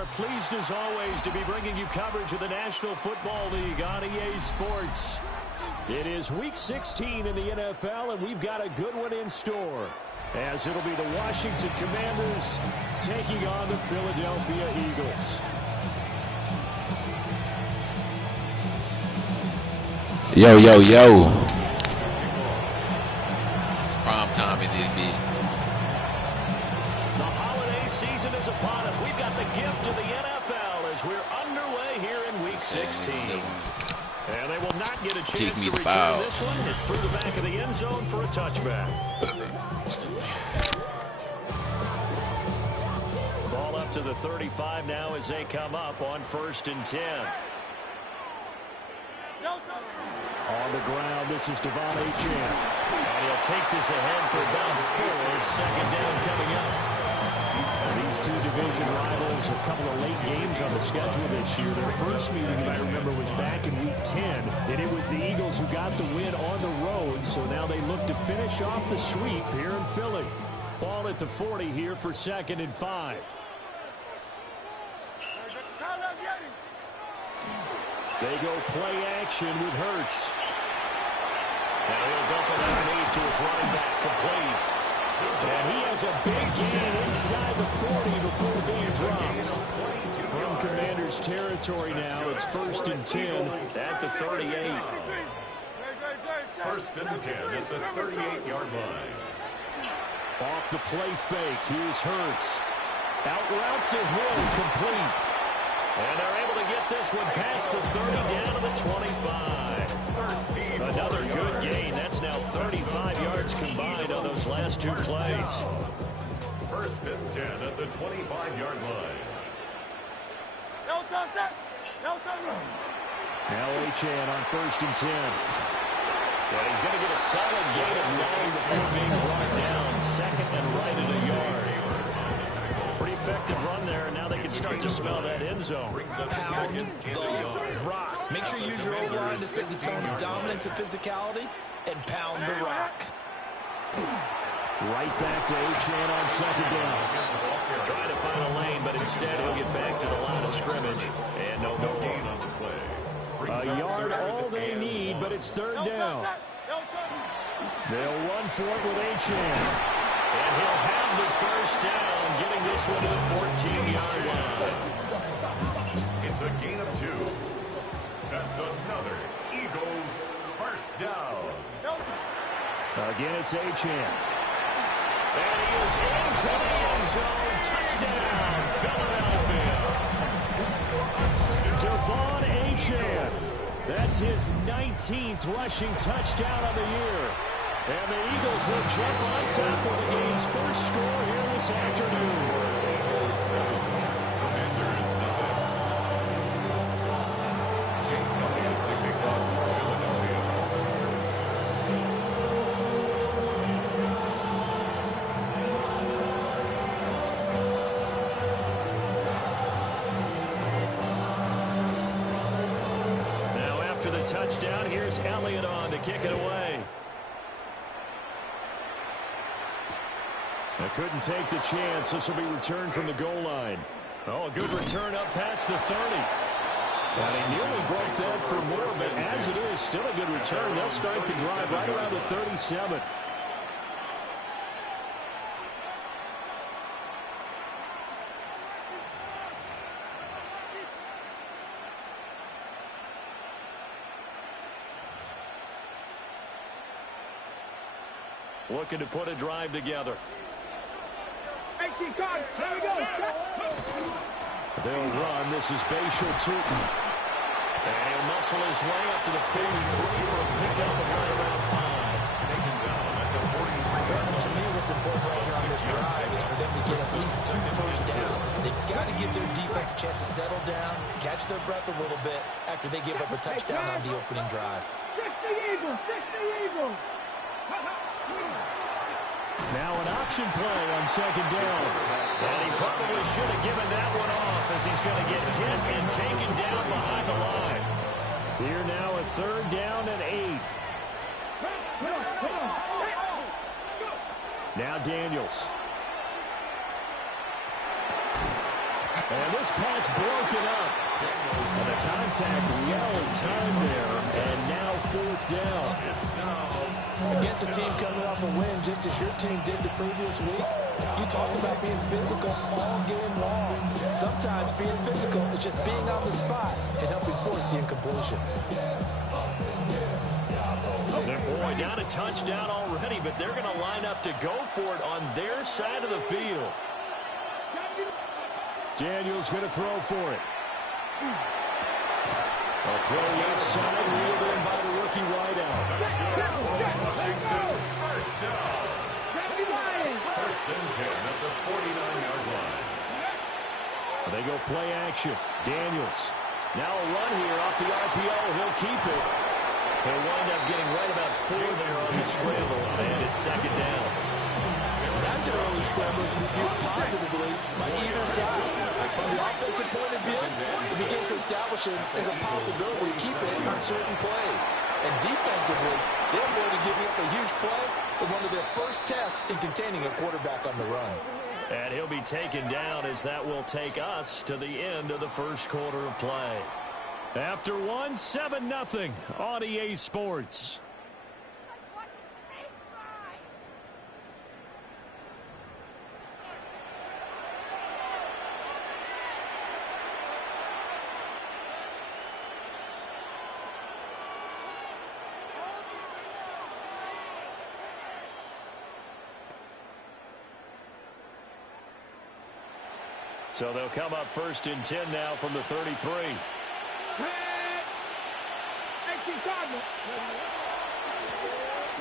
are pleased as always to be bringing you coverage of the National Football League on EA Sports. It is Week 16 in the NFL, and we've got a good one in store, as it'll be the Washington Commanders taking on the Philadelphia Eagles. Yo, yo, yo. It's prime time in this beat. The holiday season is upon us. We've got the gift of the NFL as we're underway here in Week 16. And they will not get a chance to return this one. It's through the back of the end zone for a touchback. Ball up to the 35 now as they come up on 1st and 10. On the ground, this is Devon Achane. And he'll take this ahead for about 4. Second down coming up. These two division rivals, a couple of late games on the schedule this year. Their first meeting, if I remember, was back in Week 10. And it was the Eagles who got the win on the road. So now they look to finish off the sweep here in Philly. Ball at the 40 here for 2nd and 5. They go play action with Hurts. Now he'll dump it underneath to his running back, complete. And he has a big gain inside the 40 before being dropped. From Commanders territory now, it's 1st and 10 at the 38. 1st and 10 at the 38-yard line. Off the play fake, here's Hurts. Out route to Hill, complete. And they're able to get this one past the 30 down to the 25. Another good gain. That's now 35 yards combined on those last two plays. 1st and 10 at the 25-yard line. Now Achane on 1st and 10. And he's going to get a solid gain of 9 before being brought down. Second and right at a yard. Pretty effective run there, and now they can start to smell that end zone. Pound the rock. Make sure you use your O-line to set the tone of dominance and physicality, and pound the rock. Right back to Achane on 2nd down. Trying to find a lane, but instead he'll get back to the line of scrimmage. And no gain on the play. A yard all they need, but it's 3rd down. They'll run for it with Achane. And he'll have the 1st down, getting this one to the 14-yard line. It's a gain of 2. That's another Eagles 1st down. Again, it's Achane. And he is into the end zone. Touchdown, Philadelphia. Devon Achane. That's his 19th rushing touchdown of the year. And the Eagles will jump on top of the game's first score here this afternoon. Commanders nothing. Jake Elliott to kick off for Philadelphia. Now after the touchdown, here's Elliott on to kick it away. I couldn't take the chance. This will be returned from the goal line. Oh, a good return up past the 30. And he nearly broke that for more, but as it is, still a good return. They'll start the drive right around the 37. Looking to put a drive together. They'll run. This is Bashal Tootin. And he'll muscle his way up to the 43 for a pickup of right around 5. Taken down at the 43. To me, what's important right here on this drive is for them to get at least 2 first downs. They've got to give their defense a chance to settle down, catch their breath a little bit after they give up a touchdown on the opening drive. 60 Eagles! Now an option play on 2nd down. And he probably should have given that one off as he's going to get hit and taken down behind the line. Here now a 3rd down and 8. Now Daniels. And this pass broken up. And the contact well timed there. And now 4th down. Against a team coming off a win just as your team did the previous week, you talked about being physical all game long. Sometimes being physical is just being on the spot and helping force the incompletion. Boy, down a touchdown already, but they're going to line up to go for it on their side of the field. Daniels going to throw for it. A throw left side, reeled in by the rookie wideout. That's good for Washington. First down. First and 10 at the 49-yard line. They go play action. Daniels. Now a run here off the RPO. He'll keep it. He'll wind up getting right about 4 there on the scramble, and it's 2nd down. That's an early scramble to be viewed positively by either side. From the offensive point of view, it begins to establish it as a possibility to keep it on certain plays. And defensively, they avoided giving up a huge play in one of their first tests in containing a quarterback on the run. And he'll be taken down as that will take us to the end of the first quarter of play. After 1, 7-0 on EA Sports. So they'll come up 1st and 10 now from the 33.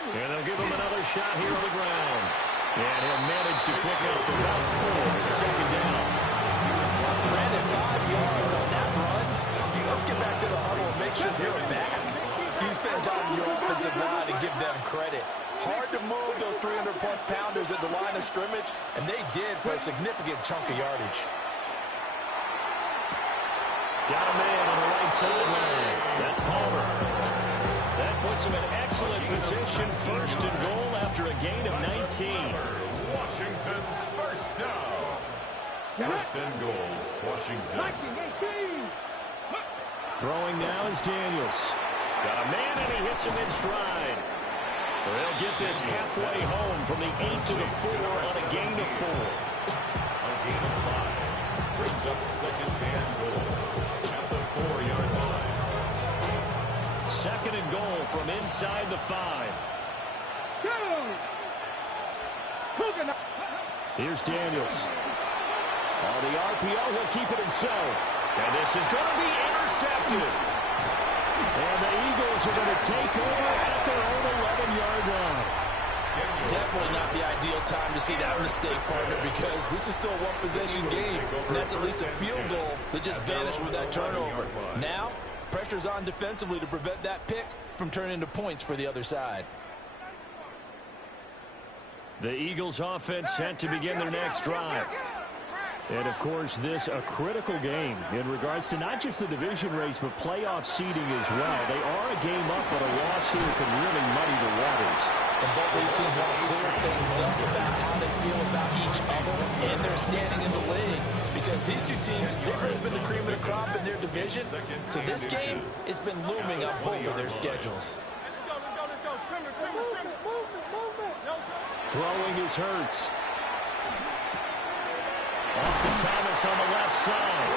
And they'll give him another shot here on the ground. And he'll manage to pick up about 4 at 2nd down. Brandon, 5 yards on that run. Let's get back to the huddle and make sure you're back. You spend time with your offensive line and give them credit. Hard to move those 300-plus pounders at the line of scrimmage, and they did for a significant chunk of yardage. Got a man on the right sideline. That's Palmer. That puts him in excellent position. 1st and goal after a gain of 19. Washington, first down. 1st and goal, Washington. Throwing now is Daniels. Got a man, and he hits him in stride. They'll get this halfway home from the 8 to the 4 on a gain of 4. A gain of 5. Brings up 2nd and goal at the 4-yard line. 2nd and goal from inside the 5. Here's Daniels. On the RPO, he'll keep it himself. And this is going to be intercepted. And the Eagles are going to take over at their own 11-yard line. Definitely not the ideal time to see that mistake, partner, because this is still a one-possession game, and that's at least a field goal that just vanished with that turnover. Now, pressure's on defensively to prevent that pick from turning into points for the other side. The Eagles offense set to begin their next drive. And, of course, this a critical game in regards to not just the division race, but playoff seeding as well. They are a game up, but a loss here can really muddy the waters. And both these teams want to clear things up about how they feel about each other and their standing in the league. Because these two teams, they've really been the cream of the crop in their division. So this game, it's been looming on both of their schedules. Throwing is Hurts. Off to Thomas on the left side.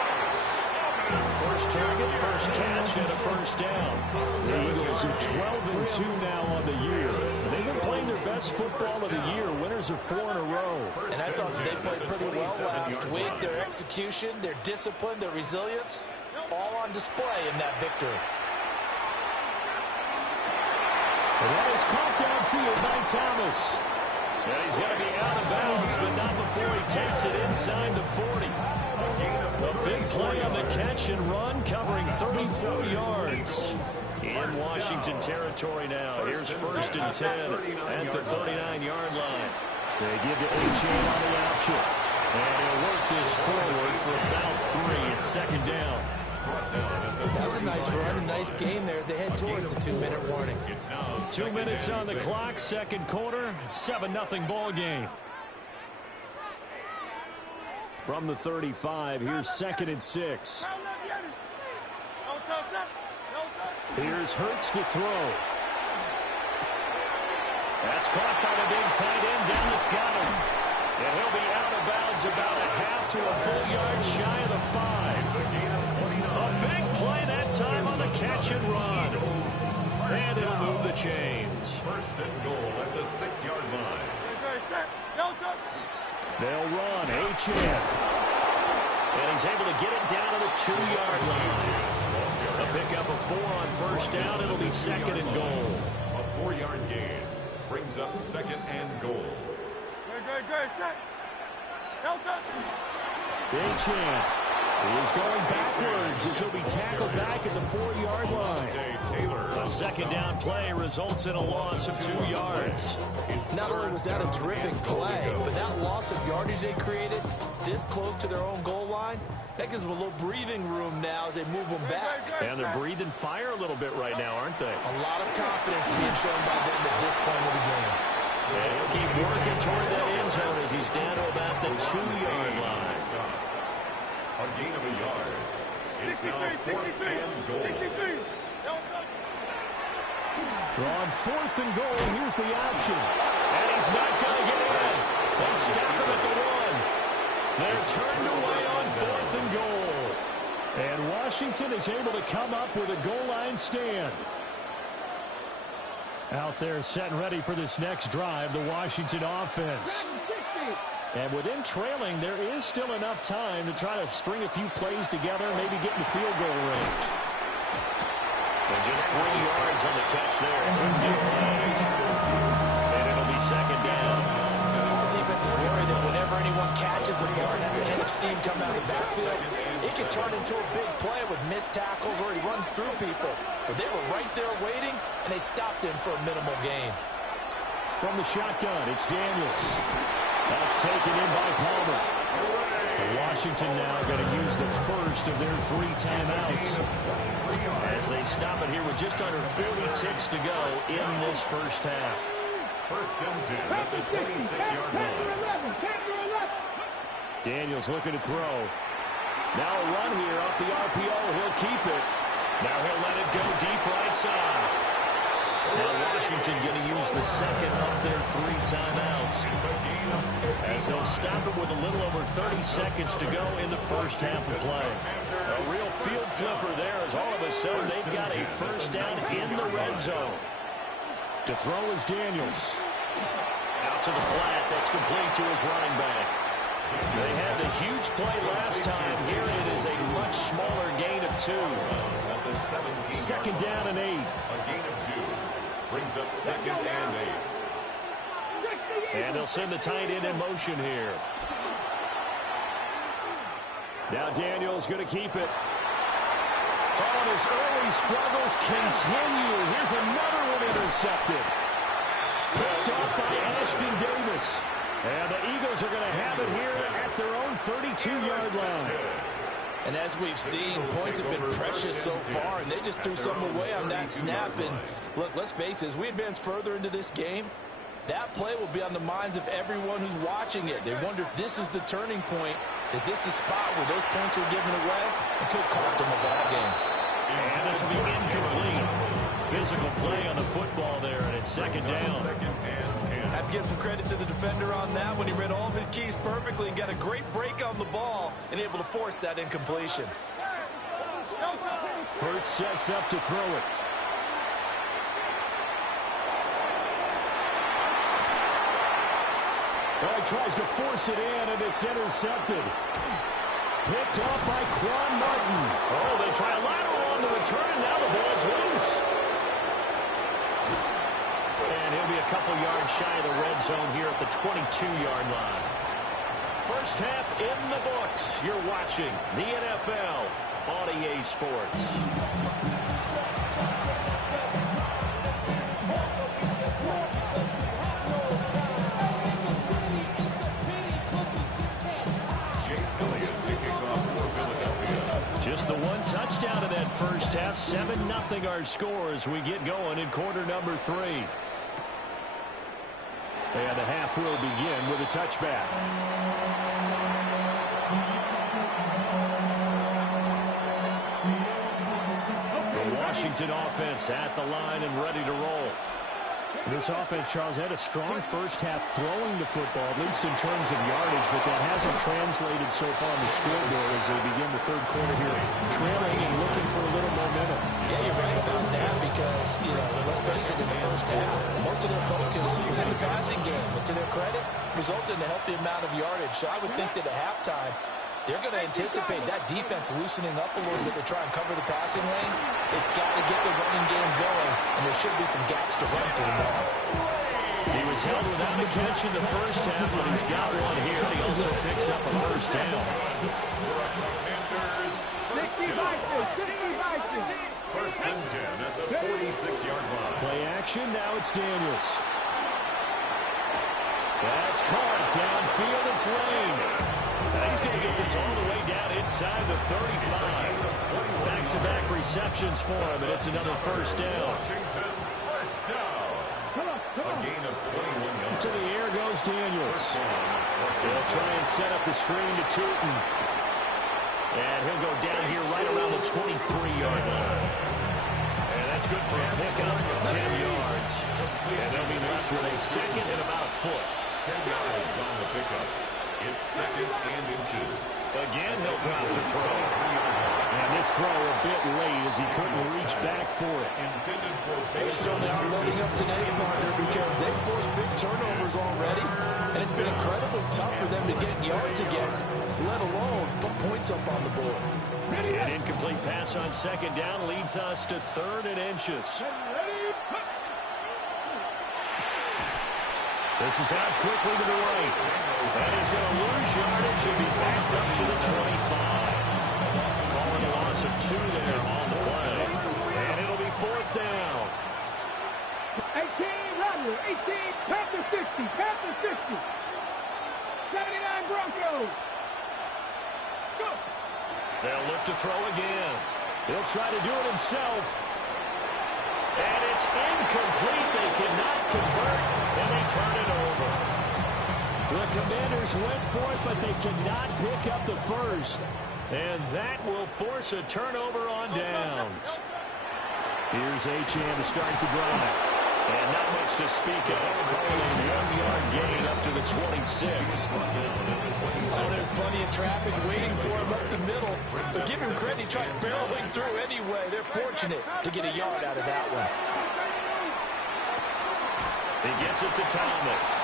First target, first catch, and a first down. The Eagles are 12-2 now on the year. They've been playing their best football of the year. Winners of 4 in a row. And I thought that they played pretty well last week. Their execution, their discipline, their resilience, all on display in that victory. And that is caught downfield by Thomas. And he's going to be out of bounds, but not before he takes it inside the 40. A big play on the catch and run, covering 34 yards. In Washington territory now. Here's 1st and 10 at the 39-yard line. They give to Achane on the option. And he'll work this forward for about 3 at 2nd down. That was a nice run, a nice game there as they head towards a 2-minute warning. 2 minutes on the clock, 2nd quarter, 7-0 ball game. From the 35, here's 2nd and 6. Here's Hurts to throw. That's caught by the big tight end, Dennis Goddard. And he'll be out of bounds about a half to a full yard shy of the 5. A big play that time on the catch and run. And it'll move the chains. 1st and goal at the 6-yard line. They'll run. H.N. And he's able to get it down to the 2-yard line. A pickup of 4 on 1st down. It'll be 2nd and goal. A 4-yard gain brings up 2nd and goal. H.N. is going backwards as he'll be tackled back at the 4-yard line. A 2nd down play results in a loss of 2 yards. Not only was that a terrific play, but that loss of yardage they created this close to their own goal line, that gives them a little breathing room now as they move them back. And they're breathing fire a little bit right now, aren't they? A lot of confidence being shown by them at this point of the game. And he'll keep working toward that end zone as he's down to about the 2-yard line. A gain of a yard. It's now 4th and goal. On 4th and goal, here's the option. And he's not going to get in. They stop him at the 1. They're turned away on 4th and goal. And Washington is able to come up with a goal line stand. Out there set and ready for this next drive, the Washington offense. And within trailing, there is still enough time to try to string a few plays together, maybe get in field goal range. And just 3 yards on the catch there. And it'll be 2nd down. The defense is worried that whenever anyone catches the ball and has a hit of steam coming out of the backfield, it can turn into a big play with missed tackles or he runs through people. But they were right there waiting, and they stopped him for a minimal gain. From the shotgun, it's Daniels. That's taken in by Palmer. Washington now going to use the first of their 3 timeouts as they stop it here with just under 40 ticks to go in this first half. 1st and 10 at the 26-yard line. Daniels looking to throw. Now a run here off the RPO. He'll keep it. Now he'll let it go deep right side. Now Washington going to use the 2nd of their 3 timeouts as they'll stop it with a little over 30 seconds to go in the first half of play. A real field flipper there as all of a sudden they've got a 1st down in the red zone. To throw is Daniels. Out to the flat. That's complete to his running back. They had the huge play last time. Here it is a much smaller gain of 2. 2nd down and 8. A gain of 2 brings up 2nd and 8. And they'll send the tight end in motion here. Now Daniels going to keep it. Oh, and his early struggles continue. Here's another one intercepted. Picked off by Ashton Davis. And the Eagles are going to have it here at their own 32-yard line. And as we've seen, points have been precious so far, and they just threw some away on that snap. And look, let's face it, as we advance further into this game, that play will be on the minds of everyone who's watching it. They wonder if this is the turning point. Is this the spot where those points are given away? It could cost them a ball game. And this will be incomplete. Physical play on the football there, and it's 2nd down. I have to give some credit to the defender on that when he read all of his keys perfectly and got a great break on the ball and able to force that incompletion. Hurts sets up to throw it. Well, he tries to force it in, and it's intercepted. Picked off by Quan Martin. Oh, they try a lateral on the return, and now the ball's loose. And he'll be a couple yards shy of the red zone here at the 22-yard line. First half in the books. You're watching the NFL on EA Sports. Just the 1 touchdown in that first half. 7-0 our score as we get going in quarter number 3. And the half will begin with a touchback. Washington offense at the line and ready to roll. This offense, Charles, had a strong first half throwing the football, at least in terms of yardage, but that hasn't translated so far on the scoreboard as they begin the third quarter here, trailing and looking for a little momentum. Yeah, you're right about that because, let's face it, in the first half, most of their focus was in the passing game. And to their credit, resulted in a healthy amount of yardage. So I would think that at halftime, they're going to anticipate that defense loosening up a little bit to try and cover the passing lanes. They've got to get the running game going, and there should be some gaps to run through now. He was held without a catch in the first half, but he's got one here. He also picks up a first down. 60 Vikings, 60 Vikings. First and 10 at the 46-yard line. Play action, now it's Daniels. That's caught downfield, it's Lane. Now he's going to get this all the way down inside the 35. Back-to-back receptions for him, and it's another first down. Washington, first down. A gain of 21 yards. To the air goes Daniels. They'll try and set up the screen to Tootin. And he'll go down here right around the 23-yard line. And that's good for a pickup of 10 yards. And they'll be left with a second and about a foot. 10 yards on the pickup. It's second and inches. Again, he'll drop the throw. And this throw a bit late as he couldn't reach back for it. Intended for They're certainly not loading up today, partner, because they've forced big turnovers already. And it's been incredibly tough for them to get yards against, let alone put points up on the board. An incomplete pass on second down leads us to third and inches. This is out quickly to the right. And he's going to lose yardage and be backed up to the 25. Calling a loss of 2 there on the play. And it'll be fourth down. 18, Rodney, 18, Panthers 50, Panthers 50. 79 Broncos. Go. They'll look to throw again. He'll try to do it himself. And it's incomplete. They cannot convert, and they turn it over. The Commanders went for it, but they cannot pick up the first. And that will force a turnover on downs. Here's Achane to start the drive. And not much to speak of. Calling a 1-yard gain up to the 26. Oh, there's plenty of traffic waiting for him up the middle. But give him credit, he tried barreling through anyway. They're fortunate to get a yard out of that one. He gets it to Thomas.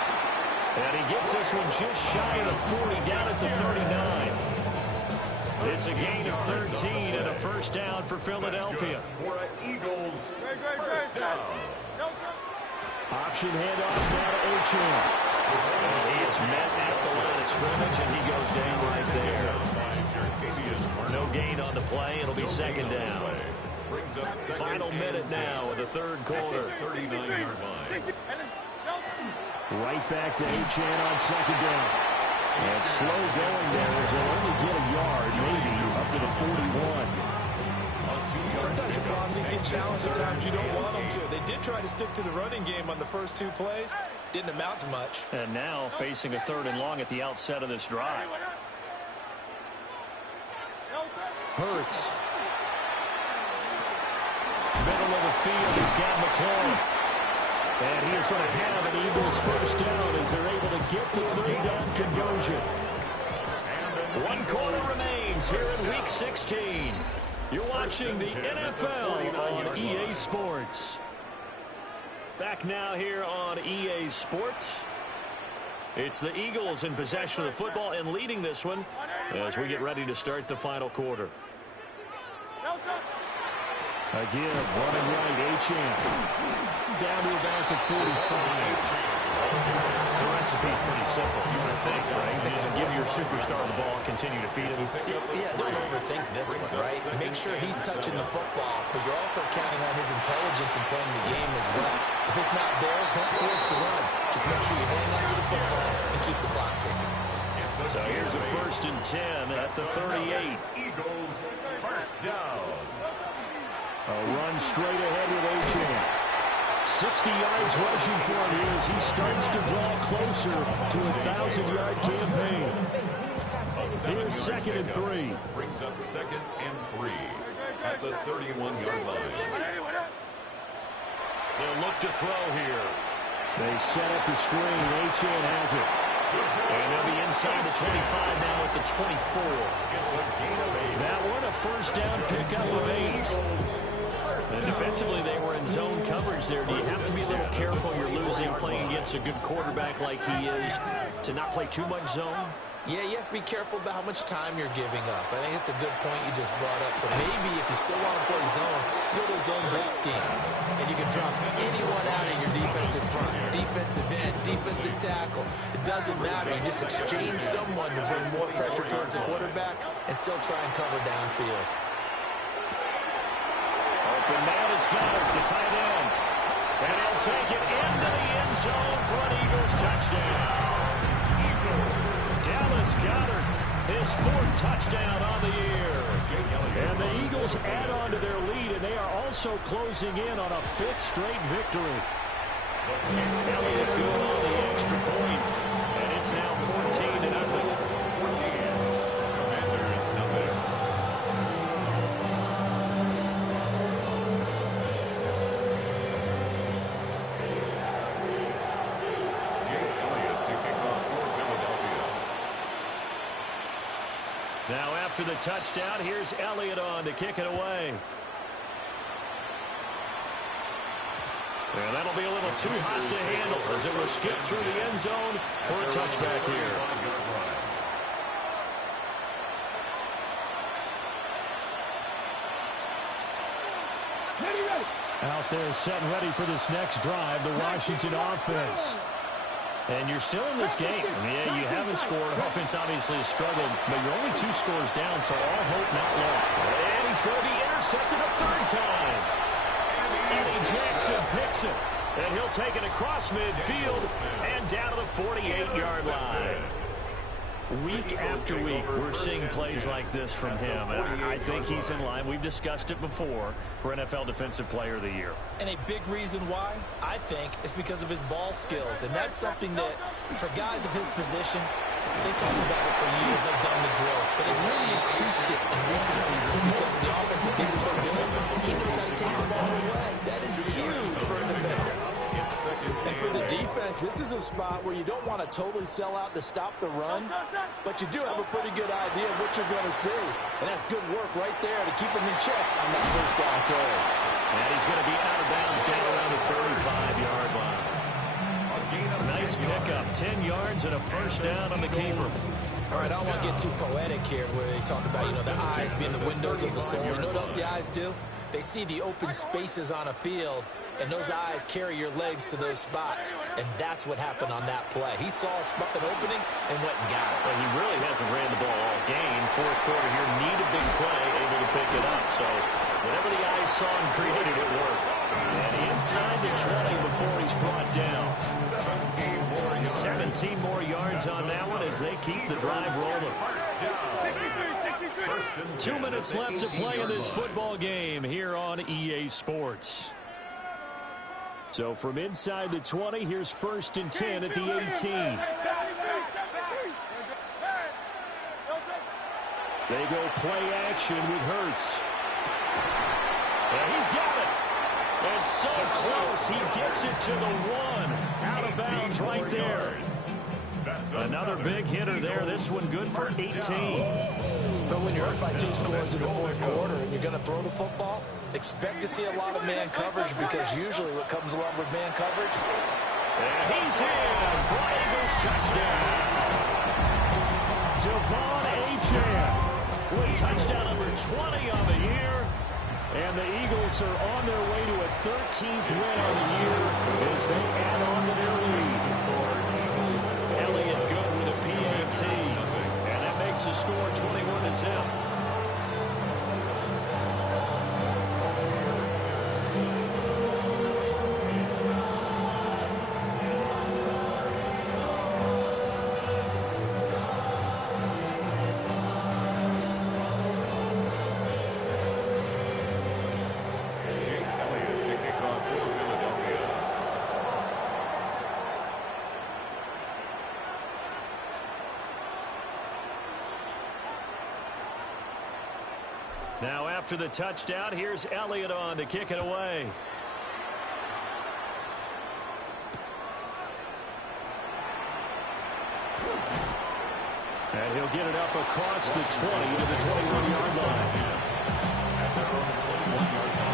And he gets this one just shy of the 40 down at the 39. It's a gain of 13 and a first down for Philadelphia. For an Eagles first down. Option handoff now to Achane. And he is met at the line of scrimmage, and he goes down right there. No gain on the play. It'll be second down. Final minute now of the third quarter. 39-yard line. Right back to Achane on second down. And slow going there as they'll only get a yard, maybe, up to the 41. Sometimes your policies get challenged. At times you don't want them to. They did try to stick to the running game on the first 2 plays. Didn't amount to much. And now facing a third and long at the outset of this drive. Hurts. Middle of the field, he's got McLaurin. And he is going to have an Eagles first down as they're able to get the third down conversion. 1 quarter remains here in Week 16. You're watching the NFL on EA Sports. Back now here on EA Sports. It's the Eagles in possession of the football and leading this one as we get ready to start the final quarter. A give, running right, Achane. Down to about the 45. The recipe's pretty simple, you would think, right? You just give your superstar the ball and continue to feed him. Yeah, don't overthink this one, right? Make sure he's touching the football, but you're also counting on his intelligence in playing the game as well. If it's not there, don't force the run. Just make sure you hang on to the football and keep the clock ticking. So here's a 1st and 10 at the 38. Eagles first down. A run straight ahead with Achane. 60 yards rushing for him here as he starts to draw closer to a 1,000-yard campaign. Here's 2nd and 3. Brings up 2nd and 3. at the 31-yard line. They'll look to throw here. They set up the screen. Achane has it. And they'll be inside the 25 now at the 24. It's a gain of 8. That one a first down pickup of 8. And defensively, they were in zone coverage there. Do you have to be a little careful? You're losing playing against a good quarterback like he is to not play too much zone? Yeah, you have to be careful about how much time you're giving up. I think it's a good point you just brought up. So maybe if you still want to play zone, go to zone blitz scheme. And you can drop anyone out of your defensive front. Defensive end, defensive tackle. It doesn't matter. You just exchange someone to bring more pressure towards the quarterback and still try and cover downfield. Open man is Goddard, the tight end. And he'll take it into the end zone for an Eagles touchdown. Dallas Goddard, his 4th touchdown on the year. And the Eagles add on to their lead, and they are also closing in on a 5th straight victory. Elliott good on the extra point, and it's now 14-0. 14. Commanders nothing. Now after the touchdown, here's Elliott on to kick it away. And that'll be a little too hot to handle as it will skip through the end zone for a touchback here. Out there set and ready for this next drive, the Washington offense. And you're still in this game. Yeah, you haven't scored. Offense obviously has struggled, but you're only 2 scores down, so all hope not lost. And he's going to be intercepted a 3rd time. Eddie Jackson picks it, and he'll take it across midfield and down to the 48-yard line. Week after week, we're seeing plays like this from him, and I think he's in line. We've discussed it before for NFL Defensive Player of the Year. And a big reason why, I think, is because of his ball skills. And that's something that, for guys of his position, they've talked about it for years. They've done the drills. But they've really increased it in recent seasons because of the offensive game so good. He knows how to take the ball away. That is huge for a defender. And for the defense, this is a spot where you don't want to totally sell out to stop the run, but you do have a pretty good idea of what you're going to see. And that's good work right there to keep him in check on that first down carry. And he's going to be out of bounds down around the 35-yard line. Nice pickup, 10 yards and a first down on the keeper. All right, I don't want to get too poetic here where they talk about, the eyes being the windows of the soul. You know what else the eyes do? They see the open spaces on a field, and those eyes carry your legs to those spots, and that's what happened on that play. He saw an opening and went and got it. Well, he really hasn't ran the ball all game. 4th quarter here, need a big play, able to pick it up. So whatever the eyes saw and created, it worked. And inside the 20 before he's brought down. 17 more yards on that one as they keep the drive rolling. 2 minutes left to play in this football game here on EA Sports. So from inside the 20, here's 1st and 10 at the 18. They go play action with Hurts. And he's got it. And so close, he gets it to the 1. Out of bounds right there. Another big hitter there. This one good for 18. But when you're up by 2 scores in the 4th quarter and you're going to throw the football, expect to see a lot of man coverage because usually what comes along with man coverage. And he's in for Eagles touchdown. Devon Achane with touchdown number 20 on the year. And the Eagles are on their way to a 13th win on the year as they add on to their lead. Elliott good with a PAT. And that makes the score 21-0. Now after the touchdown, here's Elliott on to kick it away. And he'll get it up across the 20 to the 21-yard line. At their own 21-yard line.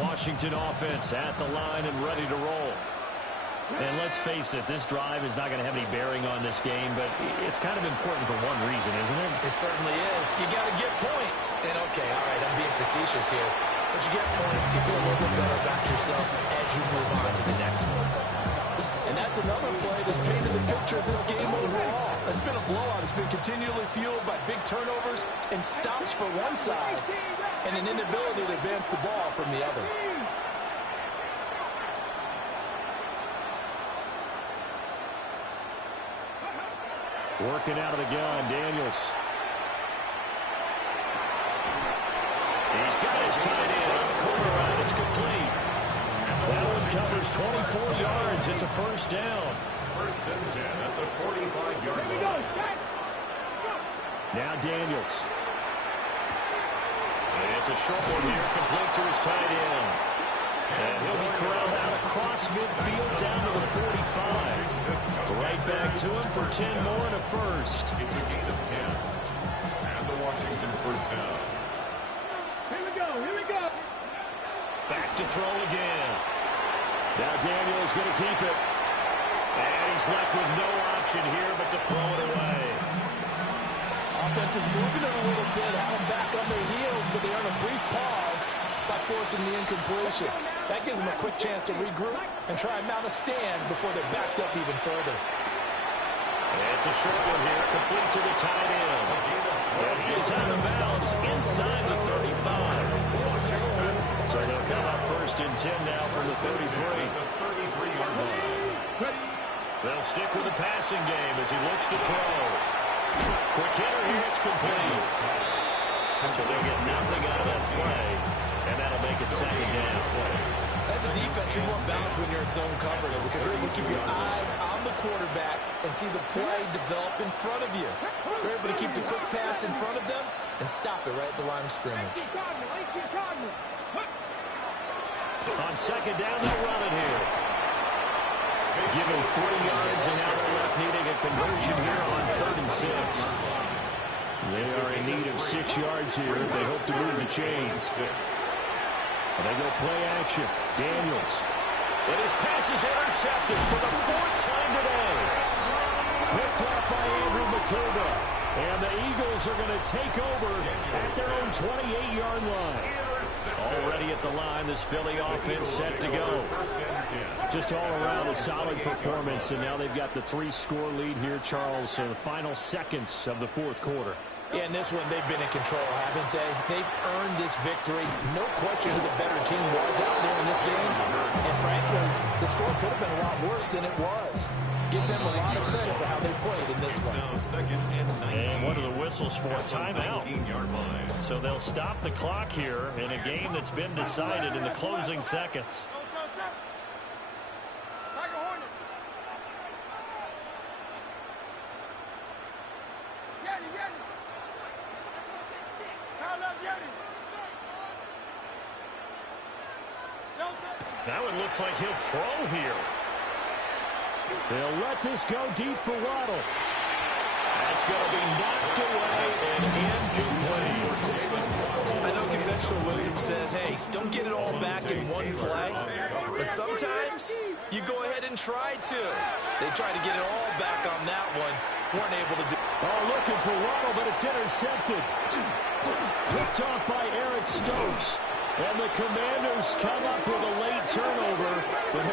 Washington offense at the line and ready to roll. And let's face it, this drive is not going to have any bearing on this game, but it's kind of important for one reason, isn't it? It certainly is. You got to get points. And okay, all right, I'm being facetious here. But you get points, you feel a little bit better about yourself as you move on to the next one. And that's another play that's painted the picture of this game overall. It's been a blowout. It's been continually fueled by big turnovers and stops for one side and an inability to advance the ball from the other. Working out of the gun, Daniels. He's got his tight end on the corner route. It's complete. That one covers 24 yards. It's a first down. First and 10 at the 45-yard line. Now Daniels. It's a short one here, complete to his tight end. And he'll be corralled out across midfield down to the 45. Right back to him for 10 more and a first. It's a gain of 10. And the Washington first down. Here we go. Back to throw again. Now Daniels going to keep it. And he's left with no option here but to throw it away. Offense is moving it a little bit, have them back on their heels, but they earn a brief pause by forcing the incompletion. That gives them a quick chance to regroup and try and mount a stand before they're backed up even further. It's a short one here, complete to the tight end. And he is out of bounds inside the 35. So they'll come up first and 10 now from the 33. The 33-yard line. They'll stick with the passing game as he looks to throw. Quick hitter here, it's complete. So they'll get nothing out of that play, and that'll make it second down. As a defense, you're more balanced when you're in zone coverage because you're able to keep your eyes on the quarterback and see the play develop in front of you. You're able to keep the quick pass in front of them and stop it right at the line of scrimmage. On second down, they'll run it here. Give him 40 yards, and now they're left needing a conversion here on 3rd and 6. They are in need of 6 yards here if they hope to move the chains. They go play action. Daniels. And his pass is intercepted for the 4th time today. Picked up by Andrew McCurva. And the Eagles are going to take over at their own 28-yard line. Already at the line, this Philly offense set to go. Just all around a solid performance, and now they've got the 3-score lead here, Charles, in the final seconds of the 4th quarter. Yeah, in this one, they've been in control, haven't they? They've earned this victory. No question who the better team was out there in this game. And frankly, the score could have been a lot worse than it was. Give them a lot of credit for how they played in this one. Now second and 19. And one of the whistles for a timeout. 19-yard line. So they'll stop the clock here in a game that's been decided in the closing seconds. Now it looks like he'll throw here. They'll let this go deep for Waddle. That's going to be knocked away and incomplete. I know conventional wisdom says, hey, don't get it all back in one play. But sometimes you go ahead and try to. They tried to get it all back on that one. Weren't able to do. Oh, looking for Waddle, but it's intercepted. Picked off by Eric Stokes. And the Commanders come up with a late turnover. But